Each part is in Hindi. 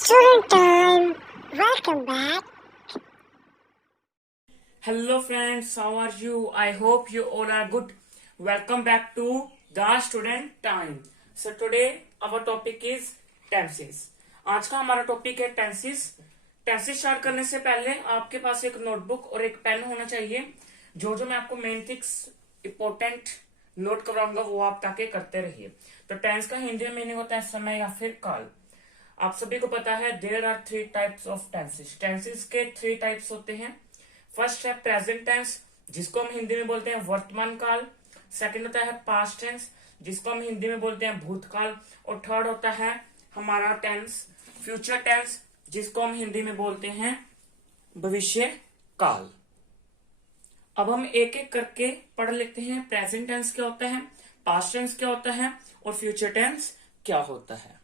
Student time. Welcome back. Hello friends, how are you? I hope you all are good. Welcome back to the student time. So today our topic is tenses. आज का हमारा टॉपिक है टेंसेस. टेंसेस स्टार्ट करने से पहले आपके पास एक नोटबुक और एक पेन होना चाहिए. जो मैं आपको मेन थिंग्स इंपॉर्टेंट नोट करवाऊंगा वो आप ताकि करते रहिए. तो टेंस का हिंदी में मीनिंग होता है समय या फिर काल. आप सभी को पता है there are 3 types of tenses. Tenses के 3 टाइप्स होते हैं. फर्स्ट है प्रेजेंट टेंस जिसको हम हिंदी में बोलते हैं वर्तमान काल. सेकंड होता है पास्ट टेंस जिसको हम हिंदी में बोलते हैं भूतकाल. और थर्ड होता है हमारा टेंस फ्यूचर टेंस जिसको हम हिंदी में बोलते हैं भविष्य काल. अब हम एक एक करके पढ़ लेते हैं. प्रेजेंट टेंस क्या होता है, पास्ट टेंस क्या होता है और फ्यूचर टेंस क्या होता है.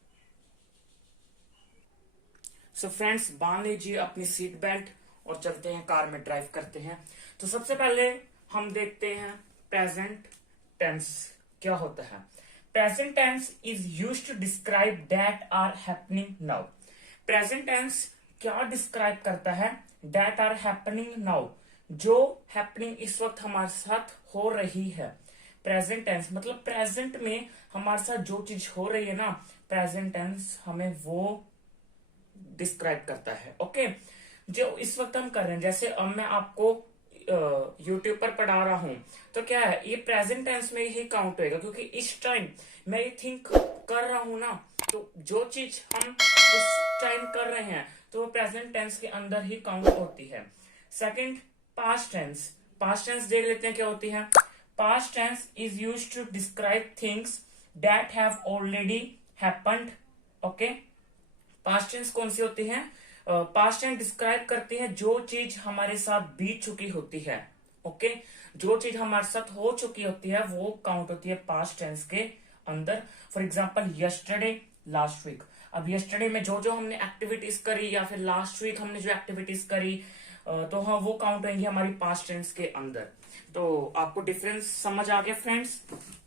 सो फ्रेंड्स, बांध लीजिए अपनी सीट बेल्ट और चलते हैं, कार में ड्राइव करते हैं. तो सबसे पहले हम देखते हैं प्रेजेंट टेंस क्या होता है. Present tense is used to describe that are happening now. Present tense क्या डिस्क्राइब करता है, दैट आर हैपनिंग नाउ, जो हैपनिंग इस वक्त हमारे साथ हो रही है. प्रेजेंट टेंस मतलब प्रेजेंट में हमारे साथ जो चीज हो रही है ना, प्रेजेंट टेंस हमें वो डिस्क्राइब करता है. ओके, जो इस वक्त हम कर रहे हैं. जैसे अब मैं आपको यूट्यूब पर पढ़ा रहा हूं तो क्या है, ये प्रेजेंट टेंस में ही काउंट होएगा क्योंकि इस टाइम मैं ये थिंक कर रहा हूं ना. तो जो चीज हम उस टाइम कर रहे हैं तो वो प्रेजेंट टेंस के अंदर ही काउंट होती है. Second, past tense. Past tense देख लेते हैं क्या होती है. Past tense is used to describe things that have already happened. Okay, past tense कौन सी होती है, पास्ट टेंस डिस्क्राइब करती है जो चीज हमारे साथ बीत चुकी होती है. ओके, जो चीज हमारे साथ हो चुकी होती है वो काउंट होती है पास्ट टेंस के अंदर. For example yesterday, last week. अब यस्टरडे में जो हमने एक्टिविटीज करी या फिर लास्ट वीक हमने जो एक्टिविटीज करी तो हाँ वो काउंट होंगी हमारी पास्ट टेंस के अंदर. तो आपको डिफरेंस समझ आ गया फ्रेंड्स,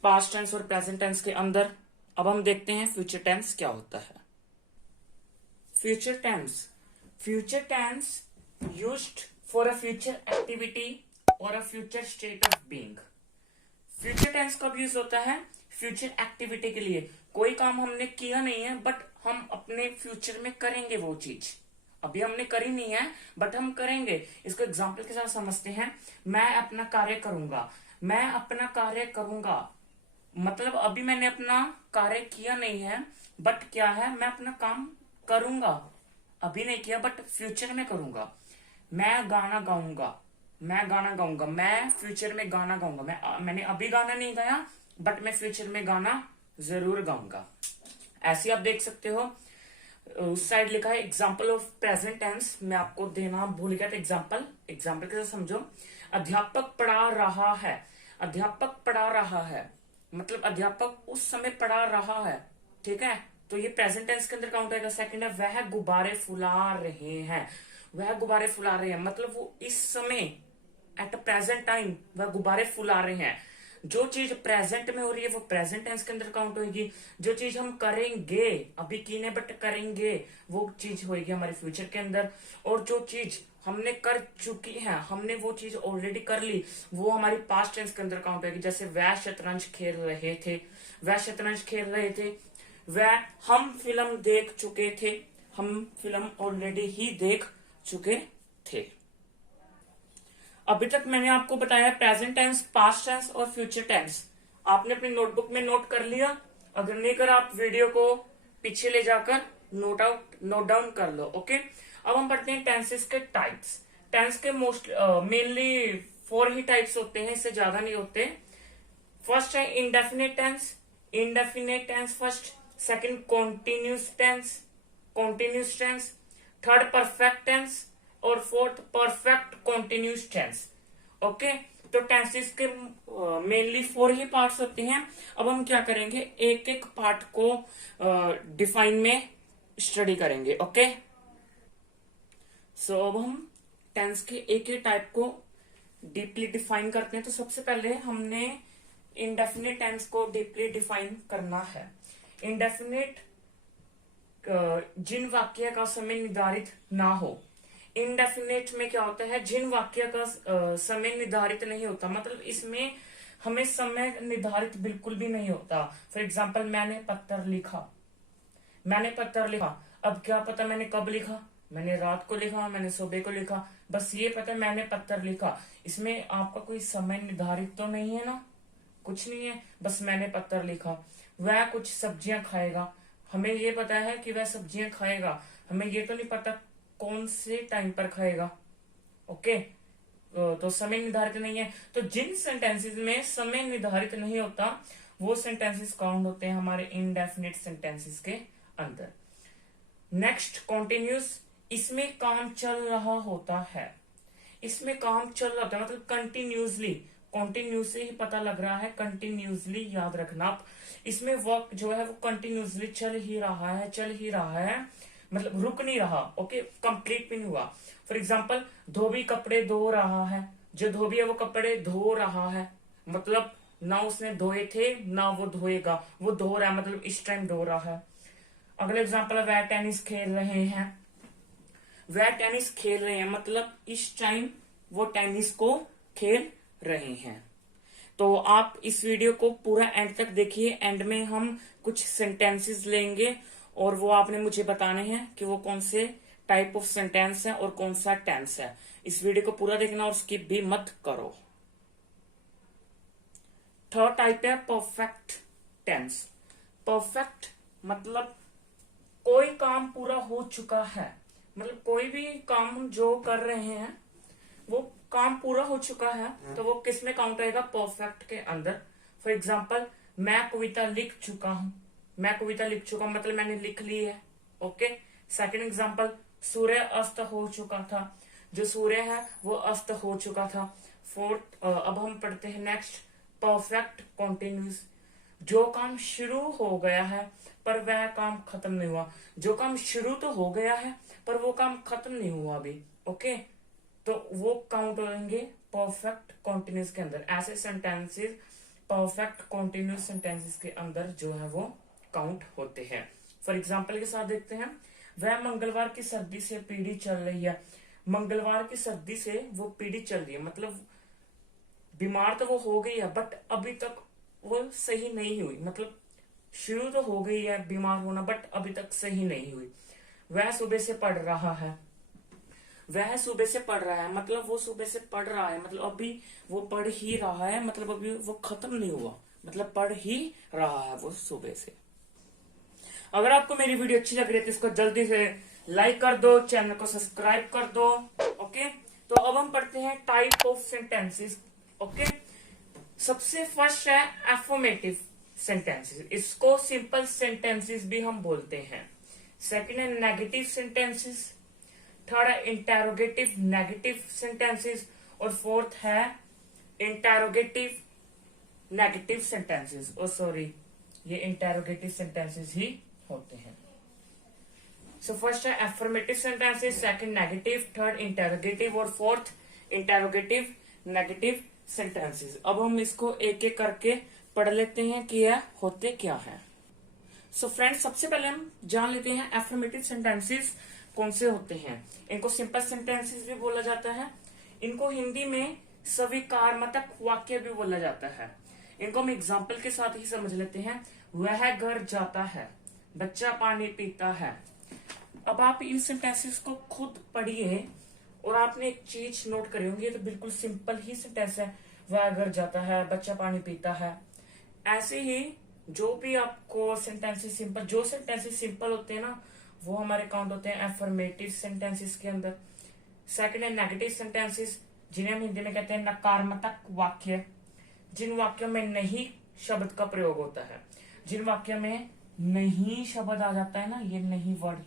पास्ट टेंस और प्रेजेंट टेंस के अंदर. अब हम देखते हैं फ्यूचर टेंस क्या होता है. Future tense. Future tense used for a future activity or a future state of being. Future tense कब यूज होता है, फ्यूचर एक्टिविटी के लिए. कोई काम हमने किया नहीं है बट हम अपने फ्यूचर में करेंगे वो चीज. अभी हमने करी नहीं है बट हम करेंगे. इसको एग्जांपल के साथ समझते हैं. मैं अपना कार्य करूंगा. मैं अपना कार्य करूंगा मतलब अभी मैंने अपना कार्य किया नहीं है बट क्या है, मैं अपना काम करूंगा. अभी नहीं किया बट फ्यूचर में करूंगा. मैं गाना गाऊंगा. मैं गाना गाऊंगा, मैं फ्यूचर में गाना गाऊंगा. मैंने अभी गाना नहीं गाया बट मैं फ्यूचर में गाना जरूर गाऊंगा. ऐसे आप देख सकते हो. उस साइड लिखा है एग्जाम्पल ऑफ प्रेजेंट टेंस. मैं आपको देना भूल गया था एग्जाम्पल के साथ समझो. अध्यापक पढ़ा रहा है. अध्यापक पढ़ा रहा है मतलब अध्यापक उस समय पढ़ा रहा है. ठीक है, तो ये प्रेजेंट टेंस के अंदर काउंट होगा. सेकंड है वह गुब्बारे फुला रहे हैं. वह गुब्बारे फुला रहे हैं मतलब वो इस समय एट अ प्रेजेंट टाइम वह गुब्बारे फुला रहे हैं. जो चीज प्रेजेंट में हो रही है वो प्रेजेंट टेंस के अंदर काउंट होगी. जो चीज हम करेंगे, अभी की नहीं बट करेंगे, वो चीज होगी हमारे फ्यूचर के अंदर. और जो चीज हमने कर चुकी है, हमने वो चीज ऑलरेडी कर ली, वो हमारी पास्ट टेंस के अंदर काउंट होगी. जैसे वह शतरंज खेल रहे थे. वह शतरंज खेल रहे थे. वह हम फिल्म देख चुके थे. हम फिल्म ऑलरेडी ही देख चुके थे. अभी तक मैंने आपको बताया प्रेजेंट टेंस, पास्ट टेंस और फ्यूचर टेंस. आपने अपनी नोटबुक में नोट कर लिया. अगर नहीं करा आप वीडियो को पीछे ले जाकर नोट डाउन कर लो. ओके, अब हम पढ़ते हैं टेंसेस के टाइप्स. टेंस के मोस्ट मेनली 4 ही टाइप्स होते हैं, इससे ज्यादा नहीं होते. फर्स्ट है indefinite tense. Indefinite tense first. Second continuous tense. Third perfect tense और fourth perfect continuous tense. Okay, तो टेंसेस के मेनली 4 ही पार्ट्स होते हैं. अब हम क्या करेंगे, एक एक पार्ट को डिफाइन में स्टडी करेंगे. ओके, सो अब हम टेंस के एक एक टाइप को डीपली डिफाइन करते हैं. तो सबसे पहले हमने इंडेफिनिट टेंस को डीपली डिफाइन करना है. इंडेफिनिट जिन वाक्य का समय निर्धारित ना हो। इनडेफिनेट में क्या होता है, जिन वाक्य का समय निर्धारित नहीं होता, मतलब इसमें हमें समय निर्धारित बिल्कुल भी नहीं होता। फॉर एग्जाम्पल, मैंने पत्र लिखा, मैंने पत्र लिखा। अब क्या पता मैंने कब लिखा, मैंने रात को लिखा, मैंने सुबह को लिखा, बस ये पता मैंने पत्र लिखा। इसमें आपका कोई समय निर्धारित तो नहीं है ना, कुछ नहीं है, बस मैंने पत्र लिखा। वह कुछ सब्जियां खाएगा, हमें ये पता है कि वह सब्जियां खाएगा, हमें ये तो नहीं पता कौन से टाइम पर खाएगा। ओके, तो समय निर्धारित नहीं है। तो जिन सेंटेंसेस में समय निर्धारित नहीं होता वो सेंटेंसेस काउंट होते हैं हमारे इनडेफिनिट सेंटेंसेस के अंदर। Next, continuous. इसमें काम चल रहा होता है, इसमें काम चल रहा होता है मतलब कंटिन्यूसली, कॉन्टिन्यूस से ही पता लग रहा है, कंटिन्यूसली याद रखना आप। इसमें वर्क जो है वो कंटिन्यूसली चल ही रहा है, चल ही रहा है, मतलब रुक नहीं रहा। ओके, कंप्लीट भी नहीं हुआ। फॉर एग्जाम्पल, धोबी कपड़े धो रहा है, जो धोबी है वो कपड़े धो रहा है, मतलब ना उसने धोए थे ना वो धोएगा, वो धो रहा है मतलब इस टाइम धो रहा है। अगला एग्जाम्पल है, वह टेनिस खेल रहे हैं, वह टेनिस खेल रहे हैं मतलब इस टाइम वो टेनिस को खेल रहे हैं। तो आप इस वीडियो को पूरा एंड तक देखिए। एंड में हम कुछ सेंटेंसेस लेंगे और वो आपने मुझे बताने हैं कि वो कौन से टाइप ऑफ सेंटेंस है और कौन सा टेंस है। इस वीडियो को पूरा देखना और स्किप भी मत करो। थर्ड टाइप है परफेक्ट टेंस। परफेक्ट मतलब कोई काम पूरा हो चुका है, मतलब कोई भी काम हम जो कर रहे हैं वो काम पूरा हो चुका है, तो वो किस में काउंट होएगा, परफेक्ट के अंदर। फॉर एग्जाम्पल, मैं कविता लिख चुका हूं, मैं कविता लिख चुका हूं मतलब मैंने लिख ली है। ओके, सेकंड एग्जाम्पल, सूर्य अस्त हो चुका था, जो सूर्य है वो अस्त हो चुका था। फोर्थ, अब हम पढ़ते हैं नेक्स्ट, परफेक्ट कॉन्टिन्यूस। जो काम शुरू हो गया है पर वह काम खत्म नहीं हुआ, जो काम शुरू तो हो गया है पर वो काम खत्म नहीं हुआ अभी। ओके, तो वो काउंट होंगे परफेक्ट कॉन्टिन्यूस के अंदर। ऐसे सेंटेंसेस परफेक्ट कॉन्टिन्यूस सेंटेंसेस के अंदर जो है वो काउंट होते हैं। फॉर एग्जाम्पल के साथ देखते हैं, वह मंगलवार की सर्दी से पीढ़ी चल रही है। मंगलवार की सर्दी से वो पीढ़ी चल रही है मतलब बीमार तो वो हो गई है बट अभी तक वो सही नहीं हुई, मतलब शुरू तो हो गई है बीमार होना बट अभी तक सही नहीं हुई। वह सुबह से पढ़ रहा है, वह सुबह से पढ़ रहा है मतलब वो सुबह से पढ़ रहा है, मतलब अभी वो पढ़ ही रहा है, मतलब अभी वो खत्म नहीं हुआ, मतलब पढ़ ही रहा है वो सुबह से। अगर आपको मेरी वीडियो अच्छी लग रही है तो इसको जल्दी से लाइक कर दो, चैनल को सब्सक्राइब कर दो। ओके, तो अब हम पढ़ते हैं टाइप ऑफ सेंटेंसेस। ओके, सबसे फर्स्ट है एफर्मेटिव सेंटेंसेस, इसको सिंपल सेंटेंसेस भी हम बोलते हैं। सेकंड है नेगेटिव सेंटेंसेस, थर्ड है इंटेरोगेटिव नेगेटिव सेंटेंसेस और फोर्थ है इंटेरोगेटिव नेगेटिव सेंटेंसेस। ओ सॉरी, ये इंटेरोगेटिव सेंटेंसेस ही होते हैं। सो फर्स्ट है affirmative sentences, second negative, third interrogative और फोर्थ इंटेरोगेटिव नेगेटिव सेंटेंसेस। अब हम इसको एक एक करके पढ़ लेते हैं कि यह होते क्या है। सो फ्रेंड्स, सबसे पहले हम जान लेते हैं एफर्मेटिव सेंटेंसेस कौन से होते हैं। इनको सिंपल सेंटेंसेस भी बोला जाता है, इनको हिंदी में स्वीकारमतक वाक्य भी बोला जाता है। इनको हम एग्जाम्पल के साथ ही समझ लेते हैं। वह घर जाता है, बच्चा पानी पीता है। अब आप इन सेंटेंसेस को खुद पढ़िए और आपने एक चीज नोट करी होंगी, तो बिल्कुल सिंपल ही सेंटेंस है, वह घर जाता है, बच्चा पानी पीता है। ऐसे ही जो भी आपको सेंटेंसेस सिंपल, जो सेंटेंसेस सिंपल होते हैं ना वो हमारे काउंट होते हैं एफर्मेटिव सेंटेंसेस के अंदर। सेकंड है नेगेटिव सेंटेंसेस, जिन्हें हम हिंदी में कहते हैं नकारात्मक वाक्य, जिन वाक्यों में नहीं शब्द का प्रयोग होता है, जिन वाक्यों में नहीं शब्द आ जाता है ना, ये नहीं वर्ड,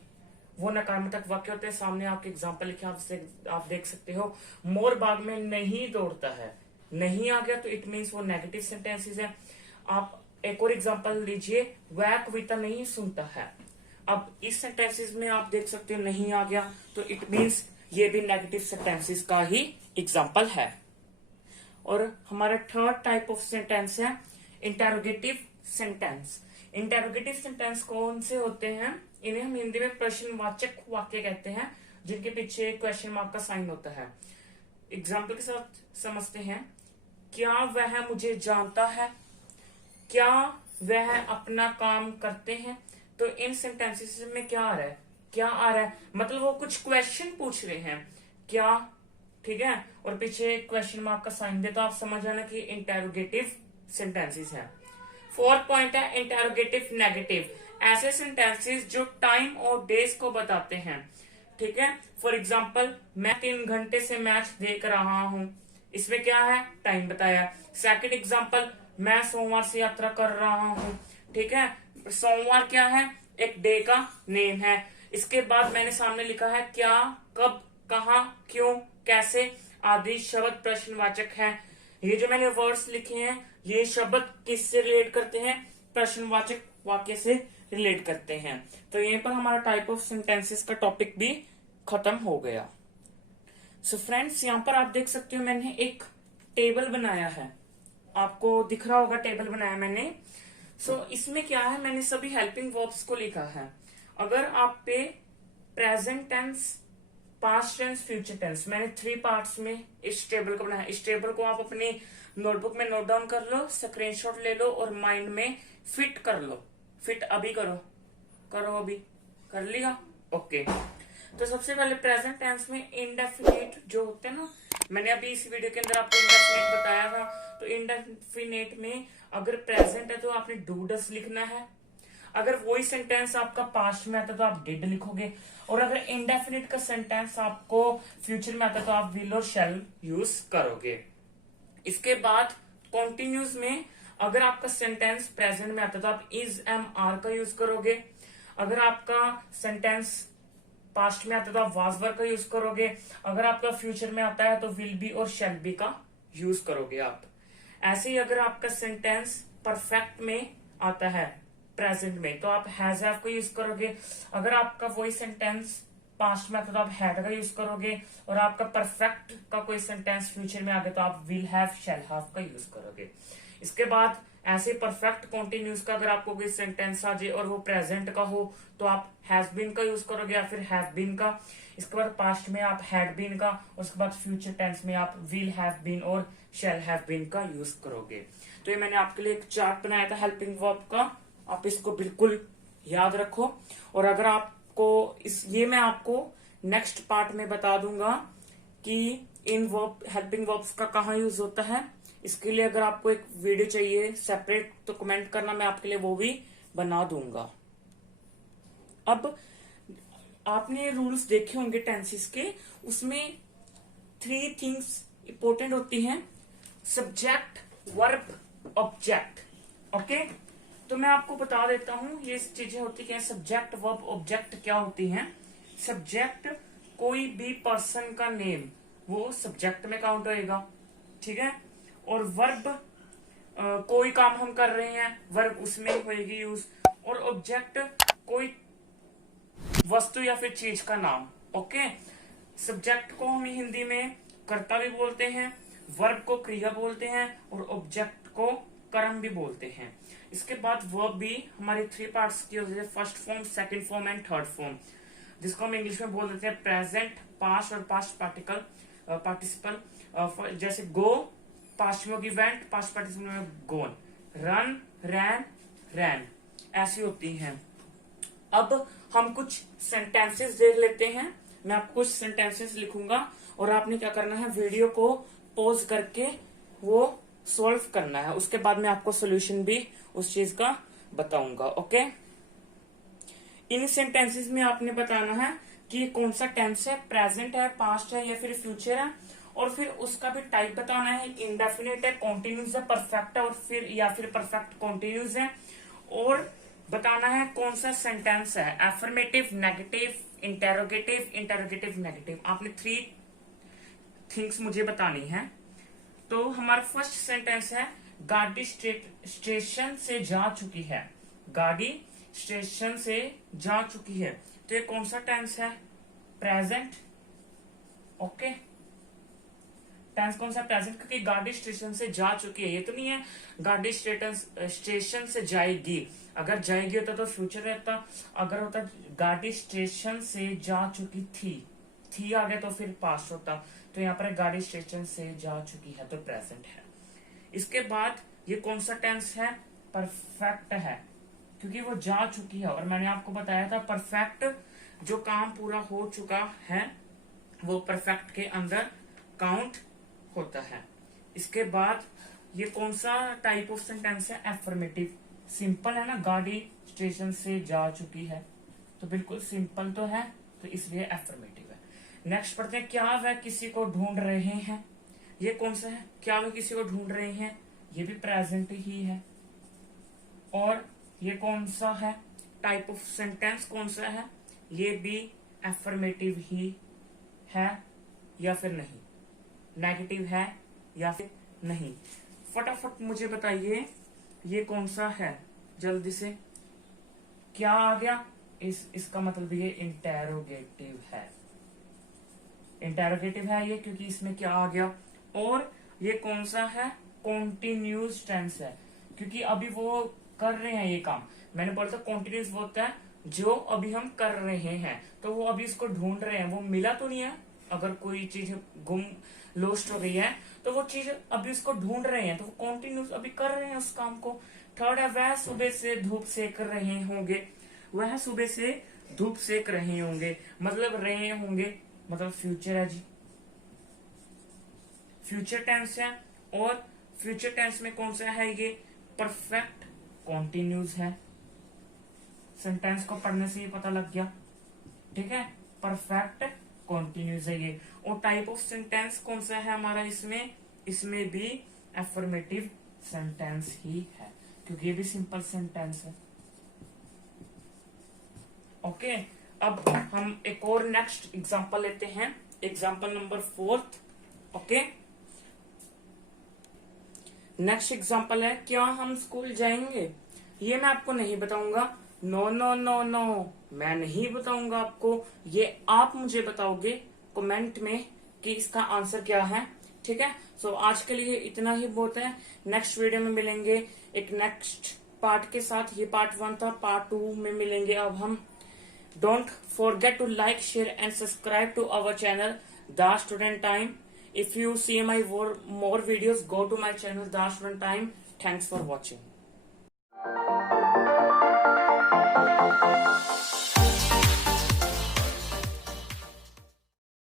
वो नकारात्मक वाक्य होते हैं। सामने आपके एग्जाम्पल लिखे आप देख सकते हो, मोर बाग में नहीं दौड़ता है, नहीं आ गया तो इट मीन्स वो नेगेटिव सेंटेंसेस है। आप एक और एग्जाम्पल लीजिए, वह कविता नहीं सुनता है। अब इस सेंटेंसेस में आप देख सकते हो नहीं आ गया तो इट मीन्स ये भी नेगेटिव सेंटेंसेस का ही एग्जाम्पल है। और हमारा थर्ड टाइप ऑफ सेंटेंस है इंटेरोगेटिव सेंटेंस। इंटेरोगेटिव सेंटेंस कौन से होते हैं, इन्हें हम हिंदी में प्रश्नवाचक वाक्य कहते हैं, जिनके पीछे क्वेश्चन मार्क का साइन होता है। एग्जाम्पल के साथ समझते हैं। क्या वह मुझे जानता है? क्या वह अपना काम करते हैं? तो इन सेंटेंसेस में क्या आ रहा है? क्या आ रहा है मतलब वो कुछ क्वेश्चन पूछ रहे हैं, क्या, ठीक है, और पीछे क्वेश्चन मार्क का साइन दे, तो आप समझ आना कि इंटेरोगेटिव सेंटेंसेस है। फोर्थ पॉइंट है इंटेरोगेटिव नेगेटिव, ऐसे सेंटेंसेस जो टाइम और डेज को बताते हैं, ठीक है। फॉर एग्जाम्पल, मैं 3 घंटे से मैच देख रहा हूं, इसमें क्या है? टाइम बताया। सेकंड एग्जाम्पल, मैं सोमवार से यात्रा कर रहा हूं, ठीक है। सोमवार क्या है? एक डे का नेम है। इसके बाद मैंने सामने लिखा है क्या, कब, कहां, क्यों, कैसे आदि शब्द प्रश्नवाचक हैं। ये जो मैंने वर्ड्स लिखे हैं, ये शब्द किससे रिलेट करते हैं? प्रश्नवाचक वाक्य से रिलेट करते हैं। तो यहीं पर हमारा टाइप ऑफ सेंटेंसेस का टॉपिक भी खत्म हो गया। सो फ्रेंड्स, यहाँ पर आप देख सकते हो मैंने एक टेबल बनाया है, आपको दिख रहा होगा टेबल बनाया मैंने। सो इसमें क्या है, मैंने सभी हेल्पिंग वर्ब्स को लिखा है। अगर आप पे present tense, past tense, future tense, मैंने 3 पार्ट्स में इस टेबल को बनाया। इस टेबल को आप अपनी नोटबुक में नोट डाउन कर लो, स्क्रीनशॉट ले लो और माइंड में फिट कर लो। फिट अभी करो, करो अभी, कर लिया? ओके। तो सबसे पहले प्रेजेंट टेंस में इंडेफिनिट जो होते हैं ना, मैंने अभी इस वीडियो के अंदर आपको इंडेफिनिट बताया था। तो इंडेफिनिट में अगर प्रेजेंट है तो आपने डू डस लिखना है। अगर वही सेंटेंस आपका पास्ट में आता है तो आप डिड लिखोगे, और अगर इंडेफिनिट का सेंटेंस आपको फ्यूचर में आता है तो आप विल और शैल यूज करोगे। इसके बाद कॉन्टिन्यूस में अगर आपका सेंटेंस प्रेजेंट में आता है तो आप इज, एम, आर का यूज करोगे। अगर आपका सेंटेंस पास्ट में आता है तो आप वाज वर का यूज करोगे। अगर आपका फ्यूचर में आता है तो विल बी और शैल बी का यूज करोगे आप। ऐसे ही अगर आपका सेंटेंस परफेक्ट में आता है प्रेजेंट में तो आप हैज हैव का यूज करोगे। अगर आपका वही सेंटेंस पास्ट में आता है तो आप हैड का यूज करोगे, और आपका परफेक्ट का कोई सेंटेंस फ्यूचर में आ गया तो आप विल हैव, शैल हैव का यूज करोगे। इसके बाद ऐसे परफेक्ट कॉन्टिन्यूस का अगर आपको कोई सेंटेंस आ जाए और वो प्रेजेंट का हो तो आप हैज बीन का यूज करोगे या फिर हैव बीन का। इसके बाद पास्ट में आप हैड बीन का, उसके बाद फ्यूचर टेंस में आप विल हैव बीन और शैल हैव बीन का यूज करोगे। तो ये मैंने आपके लिए एक चार्ट बनाया था हेल्पिंग वर्ब का, आप इसको बिल्कुल याद रखो। और अगर आपको ये मैं आपको नेक्स्ट पार्ट में बता दूंगा कि इन वर्ब, हेल्पिंग वर्ब्स का कहाँ यूज होता है। इसके लिए अगर आपको एक वीडियो चाहिए सेपरेट तो कमेंट करना, मैं आपके लिए वो भी बना दूंगा। अब आपने रूल्स देखे होंगे टेंसेस के, उसमें 3 थिंग्स इंपॉर्टेंट होती हैं, सब्जेक्ट, वर्ब, ऑब्जेक्ट। ओके, तो मैं आपको बता देता हूं ये चीजें होती क्या है। सब्जेक्ट, वर्ब, ऑब्जेक्ट क्या होती हैं। सब्जेक्ट कोई भी पर्सन का नेम, वो सब्जेक्ट में काउंट होएगा, ठीक है। और वर्ब कोई काम हम कर रहे हैं, वर्ब उसमें होएगी यूज। और ऑब्जेक्ट कोई वस्तु या फिर चीज का नाम। ओके, सब्जेक्ट को हम हिंदी में कर्ता भी बोलते हैं, वर्ब को क्रिया बोलते हैं, और ऑब्जेक्ट को कर्म भी बोलते हैं। इसके बाद वर्ब भी हमारे 3 पार्ट्स की होती है, first form, second form and third form, जिसको हम इंग्लिश में बोल देते हैं प्रेजेंट, पास्ट और पास्ट पार्टिसिपल। जैसे गो पास्ट में होगी वेंट, पास्ट पार्टिसिपल में गोन, रन, रैन, रैन, ऐसी होती हैं। अब हम कुछ सेंटेंसेस देख लेते हैं। मैं आपको कुछ सेंटेंसेस लिखूंगा और आपने क्या करना है, वीडियो को पॉज करके वो सॉल्व करना है। उसके बाद मैं आपको सोल्यूशन भी उस चीज का बताऊंगा। ओके, इन सेंटेंसेस में आपने बताना है कि कौन सा टेंस है, प्रेजेंट है, पास्ट है या फिर फ्यूचर है, और फिर उसका भी टाइप बताना है, इंडेफिनिट है, कॉन्टिन्यूस है, परफेक्ट है, और फिर या फिर परफेक्ट कॉन्टिन्यूस है, और बताना है कौन सा सेंटेंस है, affirmative, negative, interrogative, interrogative negative. आपने 3 थिंग्स मुझे बतानी है। तो हमारा फर्स्ट सेंटेंस है गाड़ी स्टेशन से जा चुकी है। गाड़ी स्टेशन से जा चुकी है, तो ये कौन सा टेंस है, प्रेजेंट। ओके, टेंस कौन सा, प्रेजेंट, क्योंकि गाड़ी स्टेशन से जा चुकी है, ये तो नहीं है गाड़ी स्टेशन से जाएगी। अगर जाएगी होता तो फ्यूचर रहता, अगर होता गाड़ी स्टेशन से जा चुकी थी आ गया तो फिर पास्ट होता। तो यहाँ पर गाड़ी स्टेशन से जा चुकी है तो प्रेजेंट है। इसके बाद ये कौन सा टेंस है? परफेक्ट है, क्योंकि वो जा चुकी है और मैंने आपको बताया था परफेक्ट जो काम पूरा हो चुका है वो परफेक्ट के अंदर काउंट होता है। इसके बाद ये कौन सा टाइप ऑफ सेंटेंस है? एफर्मेटिव। सिंपल है ना, गाड़ी स्टेशन से जा चुकी है तो बिल्कुल सिंपल तो है, तो इसलिए एफर्मेटिव है। नेक्स्ट पढ़ते हैं, क्या वह किसी को ढूंढ रहे हैं। ये कौन सा है? क्या वह किसी को ढूंढ रहे हैं, ये भी प्रेजेंट ही है। और ये कौन सा है? टाइप ऑफ सेंटेंस कौन सा है? ये भी एफर्मेटिव ही है या फिर नहीं, नेगेटिव है या फिर नहीं। फटाफट मुझे बताइए ये कौन सा है, जल्दी से। क्या आ गया? इसका मतलब ये इंटेरोगेटिव है। इंटेरोगेटिव है ये, क्योंकि इसमें क्या आ गया। और ये कौन सा है? कॉन्टिन्यूस टेंस है, क्योंकि अभी वो कर रहे हैं ये काम। मैंने बोला था कॉन्टिन्यूस वो होता है जो अभी हम कर रहे हैं, तो वो अभी इसको ढूंढ रहे हैं, वो मिला तो नहीं है। अगर कोई चीज गुम लोस्ट हो गई है तो वो चीज अभी उसको ढूंढ रहे हैं, तो वो कॉन्टिन्यूस अभी कर रहे हैं उस काम को। थर्ड है, वह सुबह से धूप सेक रहे होंगे। वह सुबह से धूप सेक रहे होंगे, मतलब रहे होंगे मतलब फ्यूचर है जी, फ्यूचर टेंस है। और फ्यूचर टेंस में कौन सा है? ये परफेक्ट कॉन्टिन्यूस है। सेंटेंस को पढ़ने से ही पता लग गया, ठीक है, परफेक्ट कॉन्टिन्यूस है ये। और टाइप ऑफ सेंटेंस कौन सा है हमारा इसमें भी एफर्मेटिव सेंटेंस ही है, क्योंकि ये भी सिंपल सेंटेंस है। ओके, अब हम एक और नेक्स्ट एग्जांपल लेते हैं, example number 4। Okay, next example है, क्या हम स्कूल जाएंगे? ये मैं आपको नहीं बताऊंगा। नो नो नो नो, मैं नहीं बताऊंगा आपको, ये आप मुझे बताओगे कमेंट में कि इसका आंसर क्या है। ठीक है, सो आज के लिए इतना ही बहुत है। नेक्स्ट वीडियो में मिलेंगे एक नेक्स्ट पार्ट के साथ। ये पार्ट 1 था, पार्ट 2 में मिलेंगे अब हम। Don't forget to like, share and subscribe to our channel the student time. If you see my more videos, go to my channel The Student Time. Thanks for watching.